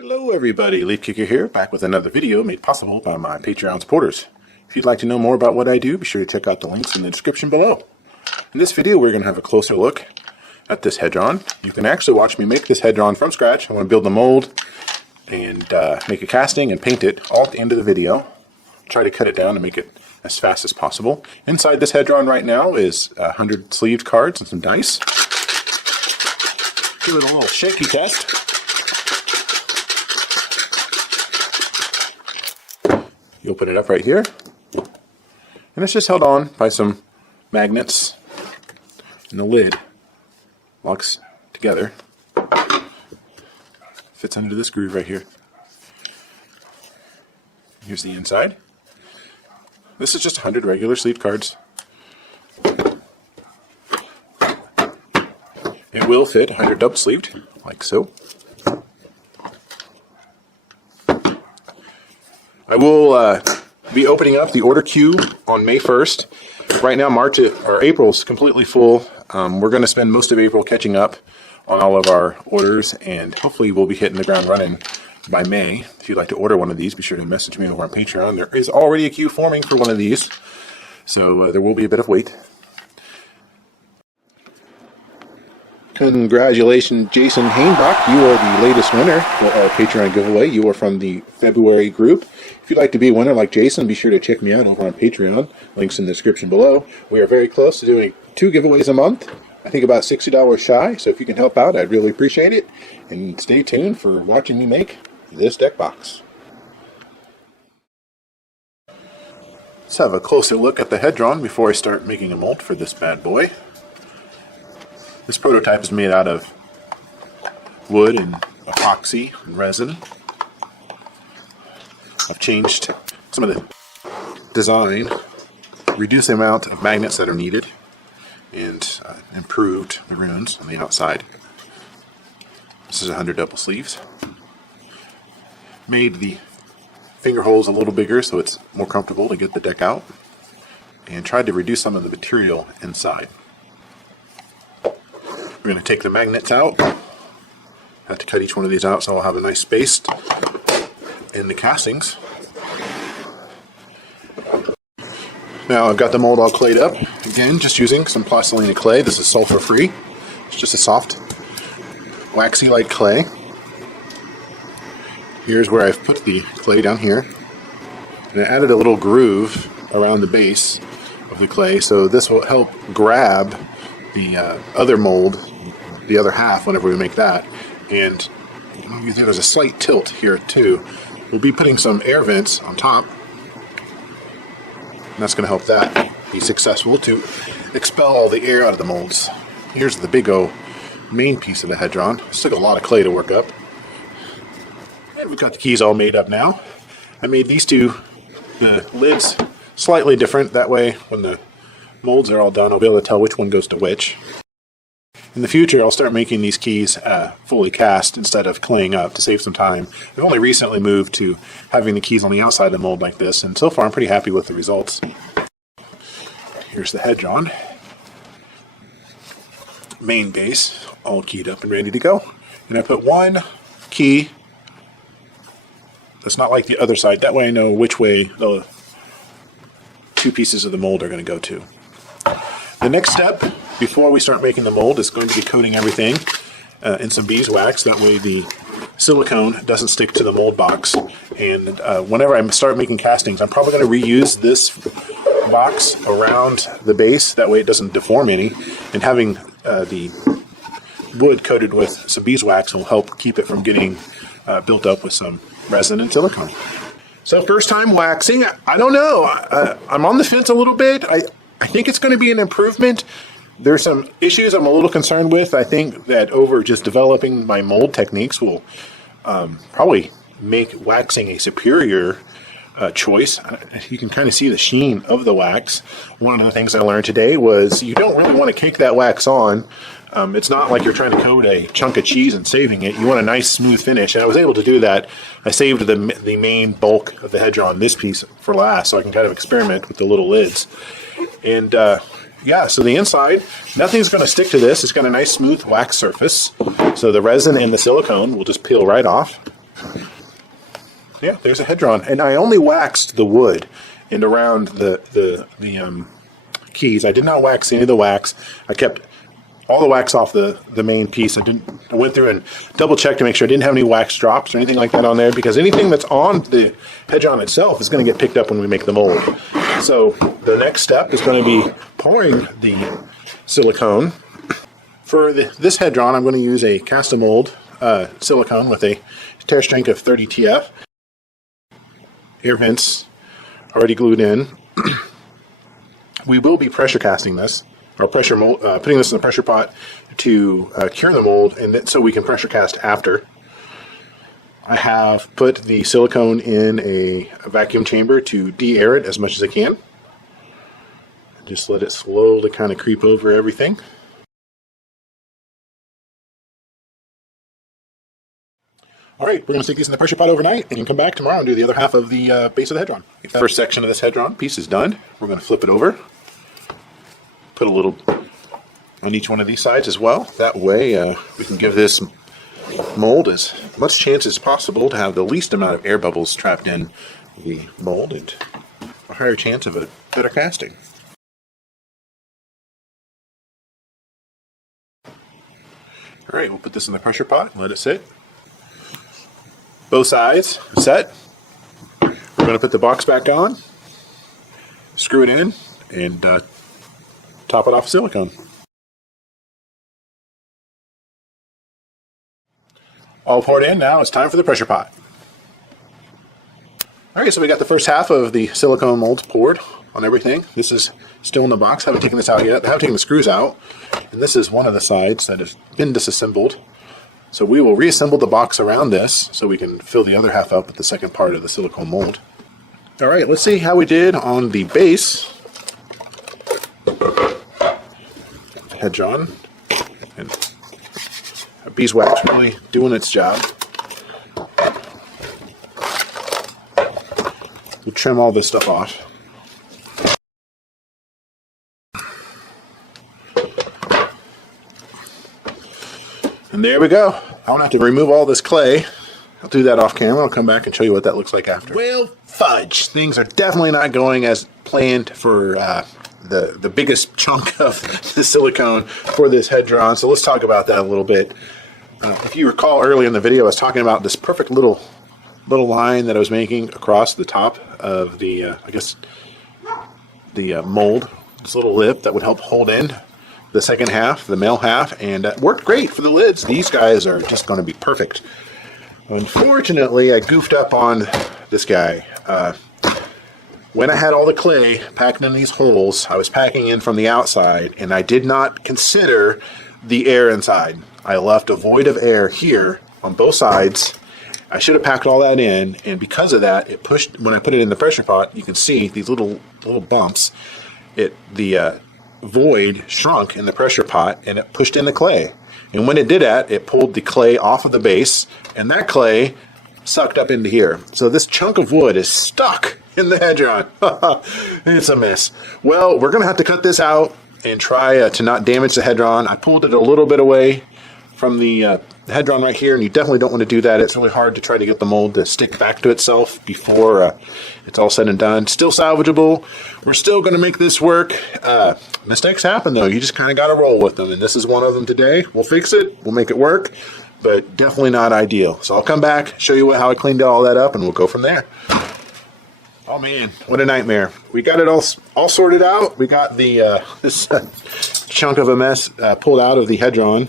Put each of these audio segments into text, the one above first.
Hello everybody, Leifkicker here, back with another video made possible by my Patreon supporters. If you'd like to know more about what I do, be sure to check out the links in the description below. In this video, we're going to have a closer look at this Hedron. You can actually watch me make this Hedron from scratch. I want to build the mold and make a casting and paint it all at the end of the video. Try to cut it down and make it as fast as possible. Inside this Hedron right now is 100 sleeved cards and some dice. Give it a little shaky test. You open it up right here, and it's just held on by some magnets, and the lid locks together. Fits under this groove right here. Here's the inside. This is just 100 regular sleeved cards. It will fit 100 double sleeved, like so. I will be opening up the order queue on May 1st. Right now, April is completely full. We're going to spend most of April catching up on all of our orders, and hopefully we'll be hitting the ground running by May. If you'd like to order one of these, be sure to message me over on Patreon. There is already a queue forming for one of these, so there will be a bit of wait. Congratulations, Jason Hainbach. You are the latest winner for our Patreon giveaway. You are from the February group. If you'd like to be a winner like Jason, be sure to check me out over on Patreon. Links in the description below. We are very close to doing 2 giveaways a month. I think about $60 shy, so if you can help out, I'd really appreciate it. And stay tuned for watching me make this deck box. Let's have a closer look at the Hedron before I start making a mold for this bad boy. This prototype is made out of wood and epoxy and resin. I've changed some of the design, reduced the amount of magnets that are needed, and improved the runes on the outside. This is 100 double sleeves. Made the finger holes a little bigger so it's more comfortable to get the deck out, and tried to reduce some of the material inside. We're going to take the magnets out. I have to cut each one of these out so I'll have a nice space in the castings. Now I've got the mold all clayed up. Again, just using some plastilina clay. This is sulfur free. It's just a soft, waxy like clay. Here's where I've put the clay down here. And I added a little groove around the base of the clay, so this will help grab the other mold, the other half, whenever we make that. And there's a slight tilt here too. We'll be putting some air vents on top, and that's going to help that be successful to expel all the air out of the molds. Here's the big main piece of the Hedron. This took a lot of clay to work up. And we've got the keys all made up now. I made these two, the lids, slightly different. That way, when the molds are all done, I'll be able to tell which one goes to which. In the future, I'll start making these keys fully cast instead of claying up to save some time. I've only recently moved to having the keys on the outside of the mold like this, and so far I'm pretty happy with the results. Here's the Hedron. Main base, all keyed up and ready to go. And I put one key that's not like the other side. That way I know which way the 2 pieces of the mold are going to go to. The next step before we start making the mold is going to be coating everything in some beeswax. That way the silicone doesn't stick to the mold box. And whenever I start making castings, I'm probably going to reuse this box around the base. That way it doesn't deform any. And having the wood coated with some beeswax will help keep it from getting built up with some resin and silicone. So first time waxing, I don't know. I'm on the fence a little bit. I think it's going to be an improvement. There's some issues I'm a little concerned with. I think that over just developing my mold techniques will probably make waxing a superior choice. You can kind of see the sheen of the wax. One of the things I learned today was you don't really want to cake that wax on. It's not like you're trying to coat a chunk of cheese and saving it. You want a nice smooth finish, and I was able to do that. I saved the main bulk of the Hedron, this piece, for last, so I can kind of experiment with the little lids. And yeah, so the inside, nothing's going to stick to this. It's got a nice smooth wax surface, so the resin and the silicone will just peel right off. Yeah, there's a Hedron, and I only waxed the wood and around the keys. I did not wax any of the wax. I kept all the wax off the main piece. I went through and double checked to make sure I didn't have any wax drops or anything like that on there, because anything that's on the Hedron itself is going to get picked up when we make the mold. So the next step is going to be pouring the silicone. For this Hedron, I'm going to use a cast-a-mold silicone with a tear strength of 30 TF. Air vents already glued in. We will be pressure casting this, or pressure mold, putting this in the pressure pot to cure the mold, and then, so we can pressure cast after. I have put the silicone in a vacuum chamber to de-air it as much as I can. Just let it slowly kind of creep over everything. All right, we're going to stick these in the pressure pot overnight and come back tomorrow and do the other half of the base of the Hedron. The first section of this Hedron piece is done. We're going to flip it over. Put a little on each one of these sides as well. That way we can give this mold as much chance as possible to have the least amount of air bubbles trapped in the mold and a higher chance of a better casting. All right, we'll put this in the pressure pot and let it sit. Both sides set. We're going to put the box back on, screw it in, and top it off with silicone. All poured in. Now it's time for the pressure pot. All right, so we got the first half of the silicone molds poured on everything. This is still in the box. I haven't taken this out yet. I haven't taken the screws out. And this is one of the sides that has been disassembled. So we will reassemble the box around this so we can fill the other half up with the second part of the silicone mold. All right, let's see how we did on the base. Hedron. And beeswax really doing its job. We'll trim all this stuff off. And there we go. I don't have to remove all this clay. I'll do that off camera. I'll come back and show you what that looks like after. Well, fudge. Things are definitely not going as planned for the biggest chunk of the silicone for this Hedron. So let's talk about that a little bit. If you recall earlier in the video, I was talking about this perfect little line that I was making across the top of the, mold. This little lip that would help hold in the second half, the male half, and worked great for the lids. These guys are just going to be perfect. Unfortunately, I goofed up on this guy. When I had all the clay packed in these holes, I was packing in from the outside, and I did not consider the air inside. I left a void of air here on both sides. I should have packed all that in, and because of that, it pushed. When I put it in the pressure pot, you can see these little bumps. The void shrunk in the pressure pot, and it pushed in the clay. And when it did that, it pulled the clay off of the base, and that clay sucked up into here. So this chunk of wood is stuck in the Hedron. It's a mess. Well, we're going to have to cut this out and try to not damage the Hedron. I pulled it a little bit away from the Hedron right here, and you definitely don't want to do that. It's really hard to try to get the mold to stick back to itself before it's all said and done. Still salvageable. We're still going to make this work. Mistakes happen, though. You just kind of got to roll with them, and this is one of them today. We'll fix it. We'll make it work, but definitely not ideal. So I'll come back, show you how I cleaned all that up, and we'll go from there. Oh, man, what a nightmare. We got it all sorted out. We got the this chunk of a mess pulled out of the Hedron.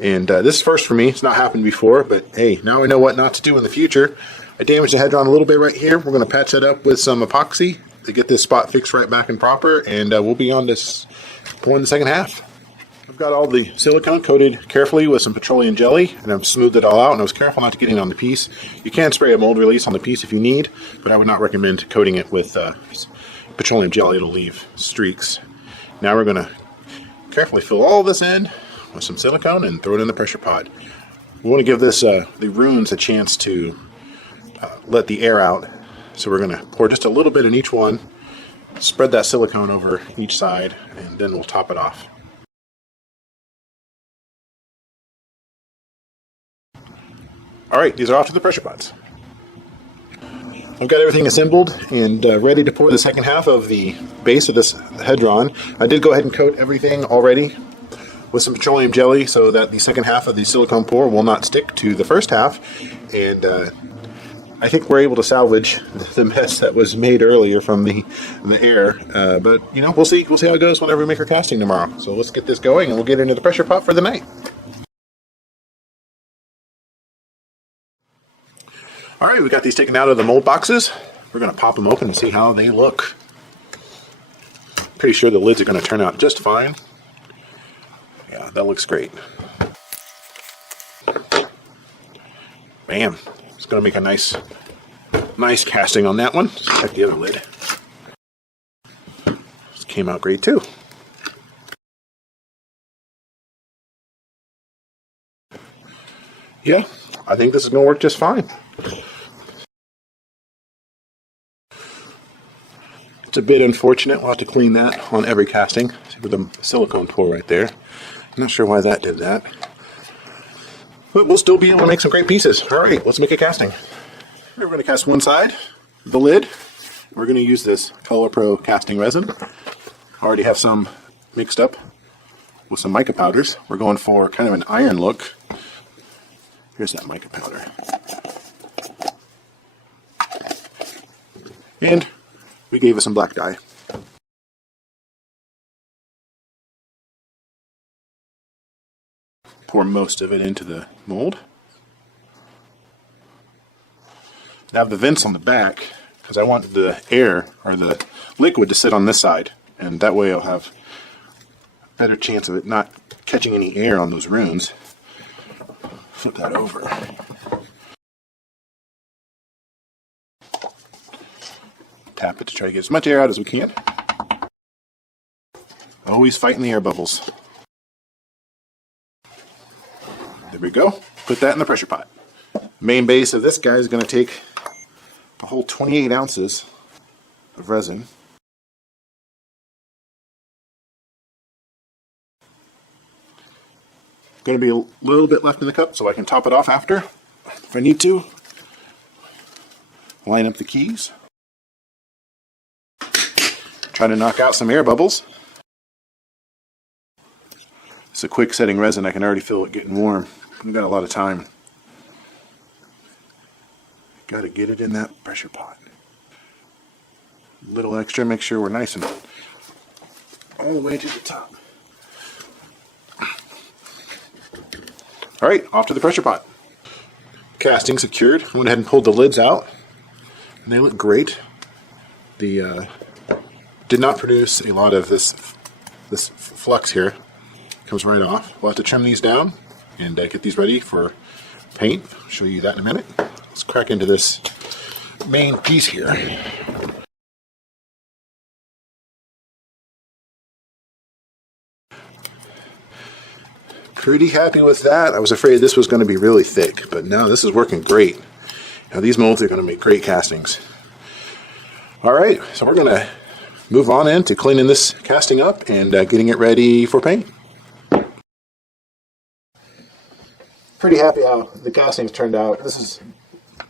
And this is first for me. It's not happened before, but hey, now I know what not to do in the future. I damaged the Hedron a little bit right here. We're going to patch that up with some epoxy to get this spot fixed right back and proper, and we'll be on this pouring the second half. I've got all the silicone coated carefully with some petroleum jelly, and I've smoothed it all out, and I was careful not to get it on the piece. You can spray a mold release on the piece if you need, but I would not recommend coating it with petroleum jelly. It'll leave streaks. Now we're going to carefully fill all this in with some silicone and throw it in the pressure pot. We want to give this the runes a chance to let the air out. So we're going to pour just a little bit in each one, spread that silicone over each side, and then we'll top it off. All right, these are off to the pressure pots. I've got everything assembled and ready to pour the second half of the base of this Hedron. I did go ahead and coat everything already with some petroleum jelly so that the second half of the silicone pour will not stick to the first half. And I think we're able to salvage the mess that was made earlier from the air. But, you know, we'll see how it goes whenever we make our casting tomorrow. So let's get this going and we'll get into the pressure pot for the night. All right, we got these taken out of the mold boxes. We're going to pop them open and see how they look. Pretty sure the lids are going to turn out just fine. Yeah, that looks great. Bam. It's going to make a nice casting on that one. Check the other lid. This came out great too. Yeah, I think this is going to work just fine. It's a bit unfortunate. We'll have to clean that on every casting. See with the silicone tool right there. I'm not sure why that did that. But we'll still be able to make some great pieces. All right, let's make a casting. We're going to cast one side, the lid. We're going to use this Color Pro casting resin. I already have some mixed up with some mica powders. We're going for kind of an iron look. Here's that mica powder. And we gave it some black dye. Pour most of it into the mold. Now the vents on the back, because I want the air or the liquid to sit on this side, and that way I'll have a better chance of it not catching any air on those runes. Flip that over. Tap it to try to get as much air out as we can. Always fighting the air bubbles. There we go. Put that in the pressure pot. Main base of this guy is going to take a whole 28 ounces of resin. Going to be a little bit left in the cup so I can top it off after if I need to. Line up the keys. Try to knock out some air bubbles. It's a quick setting resin. I can already feel it getting warm. We've got a lot of time. Got to get it in that pressure pot. A little extra, make sure we're nice and all the way to the top. All right, off to the pressure pot. Casting secured. I went ahead and pulled the lids out, and they look great. The did not produce a lot of this flux here. Comes right off. We'll have to trim these down and get these ready for paint. I'll show you that in a minute. Let's crack into this main piece here. Pretty happy with that. I was afraid this was going to be really thick, but no, this is working great. Now these molds are going to make great castings. All right, so we're going to move on into cleaning this casting up and getting it ready for paint. Pretty happy how the castings turned out. This is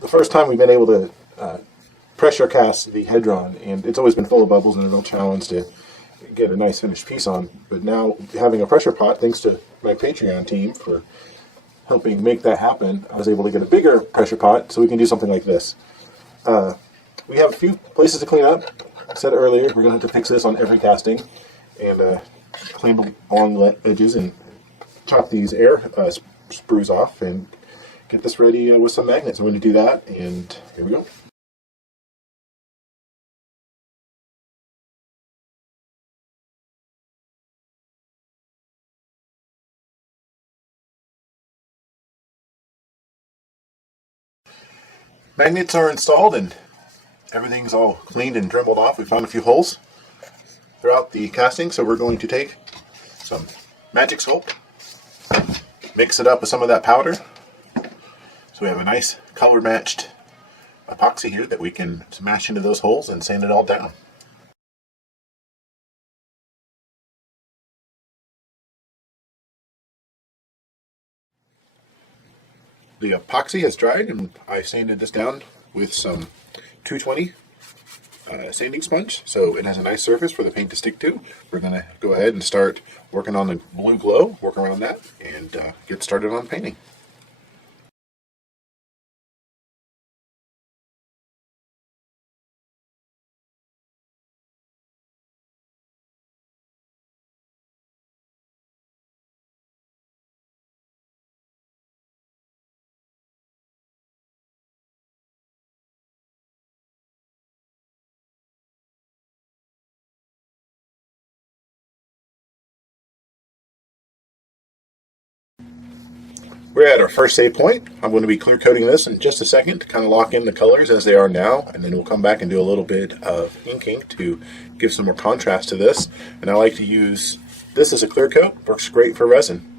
the first time we've been able to pressure cast the Hedron, and it's always been full of bubbles and a real challenge to get a nice finished piece on. But now having a pressure pot, thanks to my Patreon team for helping make that happen, I was able to get a bigger pressure pot so we can do something like this. We have a few places to clean up. I said earlier, we're going to have to fix this on every casting and clean along the edges and chop these air sprues off and get this ready with some magnets. I'm going to do that, and here we go. Magnets are installed and everything's all cleaned and dremelled off. We found a few holes throughout the casting, so we're going to take some Magic Sculpt, mix it up with some of that powder, so we have a nice color matched epoxy here that we can smash into those holes and sand it all down. the epoxy has dried, and I sanded this down with some 220 sanding sponge, so it has a nice surface for the paint to stick to. We're going to go ahead and start working on the blue glow, work around that, and get started on painting. We're at our first save point. I'm going to be clear coating this in just a second to kind of lock in the colors as they are now, and then we'll come back and do a little bit of inking to give some more contrast to this. And I like to use this as a clear coat. Works great for resin.